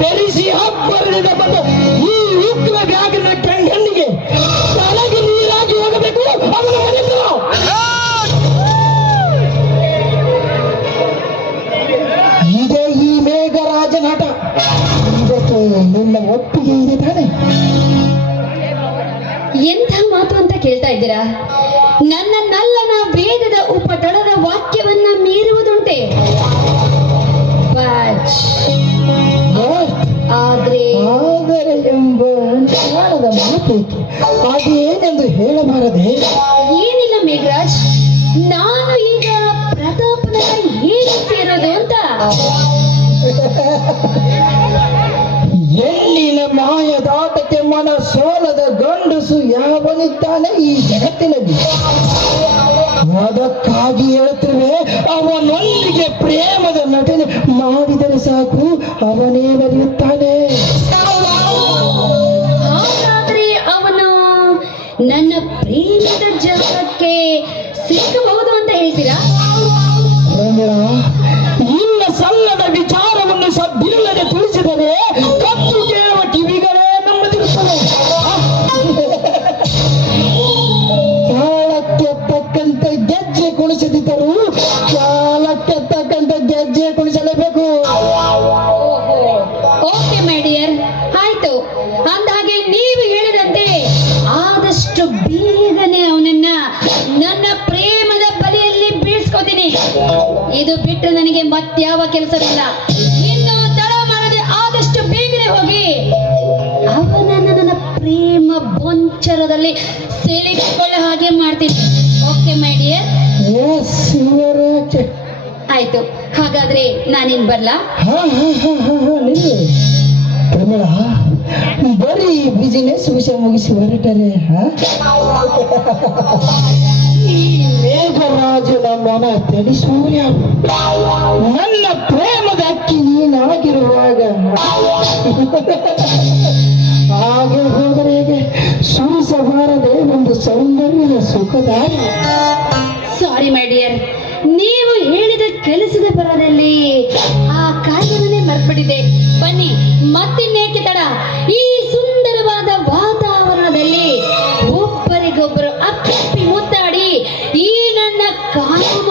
ಬೆರೆಸಿ ಹಬ್ಬರದಿಂದ ಬಂದು ಈ ಯುಕ್ತ ಬ್ಯಾಗಿನ ಕೆಂಗಣ್ಣಿಗೆ ತಲೆಗೆ ನೀರಾಗಿ ಹೋಗಬೇಕು. ಅವನ ಮನೆತನ ಇದೇ ಈ ಮೇಘರಾಜನಾಟ ಇದಕ್ಕೆ ನಿನ್ನ ಒಪ್ಪಿಗೆ ಇದೆ ತಾನೆ. ಎಂಥ ಮಾತು ಅಂತ ಕೇಳ್ತಾ ಇದ್ದೀರಾ? ನನ್ನ ನಲ್ಲನ ವೇದದ ಉಪಟಳದ ವಾಕ್ಯವನ್ನ ಮಾತೈತಿ ಅದೇನೆಂದು ಹೇಳಬಾರದೆ. ಏನಿಲ್ಲ ಮೇಘರಾಜ್ ನಾನು ಈಗ ಪ್ರತಾಪನ ಹೇಗೆ ಸೇರೋದು ಅಂತ? ಎಲ್ಲಿನ ಮಾಯದಾಟಕ್ಕೆ ಮನ ಸೋಲದ ಗಂಡಸು ಯಾವನಿದ್ದಾನೆ ಈ ಜಗತ್ತಿನಲ್ಲಿ? ಅದಕ್ಕಾಗಿ ಹೇಳುತ್ತೇವೆ ಅವನೊಂದಿಗೆ ಪ್ರೇಮದ ನಟನೆ ಮಾಡಿದರೆ ಸಾಕು ಅವನೇ ಬರೆಯುತ್ತಾನೆ ಜಾಗಕ್ಕೆ ಸಿಕ್ಕಬಹುದು ಅಂತ ಹೇಳ್ತೀರಾ? ಇನ್ನ ಸಲ್ಲದ ವಿಚಾರವನ್ನು ಸದ್ದಿಲ್ಲದೆ ತಿಳಿಸಿದರೆ ಕತ್ತು ಕೇಳುವ ಕಿವಿಗಳೇ ನಮ್ಮದಿರುತ್ತವೆ. ಕಾಲಕ್ಕೆ ತಕ್ಕಂತೆ ಗೆಜ್ಜೆ ಕುಣಿಸದಿದ್ದರೂ ಕಾಲಕ್ಕೆ ತಕ್ಕಂತ ಗೆಜ್ಜೆ ಕುಣಿಸಲೇಬೇಕು. ಓಕೆ ಮೈ ಆಯ್ತು. ಅಂದ ಹಾಗೆ ನೀವು ಹೇಳಿದಂತೆ ಆದಷ್ಟು ಬೇಗನೆ ಇದು ಬಿಟ್ಟರೆ ನನಗೆ ಮತ್ಯಾವ ಕೆಲಸವಿಲ್ಲ. ಇನ್ನು ತಡ ಮಾಡದೆ ಆದಷ್ಟು ಬೇಗನೆ ಹೋಗಿ. ಅವನ ನನ್ನ ಪ್ರೇಮ ಬೊಂಚರದಲ್ಲಿ ಸೆಳೆದುಕೊಳ್ಳೋ ಹಾಗೆ ಮಾಡ್ತೀನಿ. ಓಕೆ ಮೈ ಡಿಯರ್ ಆಯ್ತು. ಹಾಗಾದ್ರೆ ನಾನಿನ್ ಬರ್ಲಾ? ಹಾ ಹಾ ಹಾ ಹಾ ಹಾ ನಿಲ್ಲು. ಪ್ರಮೀಳ ಬರೀ ಬಿಸಿನೆಸ್ ವಿಷಯ ಮುಗಿಸಿ ಹೊರಟರೆ ಹಾ? ಮನ ತಲೆ ಸೂರ್ಯ ನನ್ನ ಪ್ರೇಮದ ಅಕ್ಕಿ ನೀನಾಗಿರುವಾಗ. ಹಾಗೆ ಹೋದರೆಗೆ ಸುರಿಸಬಾರದೆ ಒಂದು ಸೌಂದರ್ಯದ ಸುಖದಾರಿ. ಸಾರಿ ಮೈ ಡಿಯರ್ ನೀವು ಹೇಳಿದ ಕೆಲಸದ ಪರದಲ್ಲಿ ಆ ಕಾರ್ಯವನ್ನೇ ಮರ್ಪಡಿದೆ. ಬನ್ನಿ, ಮತ್ತಿನ್ನೇಕೆ ತಡ? ಈ ಸುಂದರವಾದ ವಾತಾವರಣದಲ್ಲಿ ಒಬ್ಬರಿಗೊಬ್ಬರು ಅಕ್ಕಿ 哇哦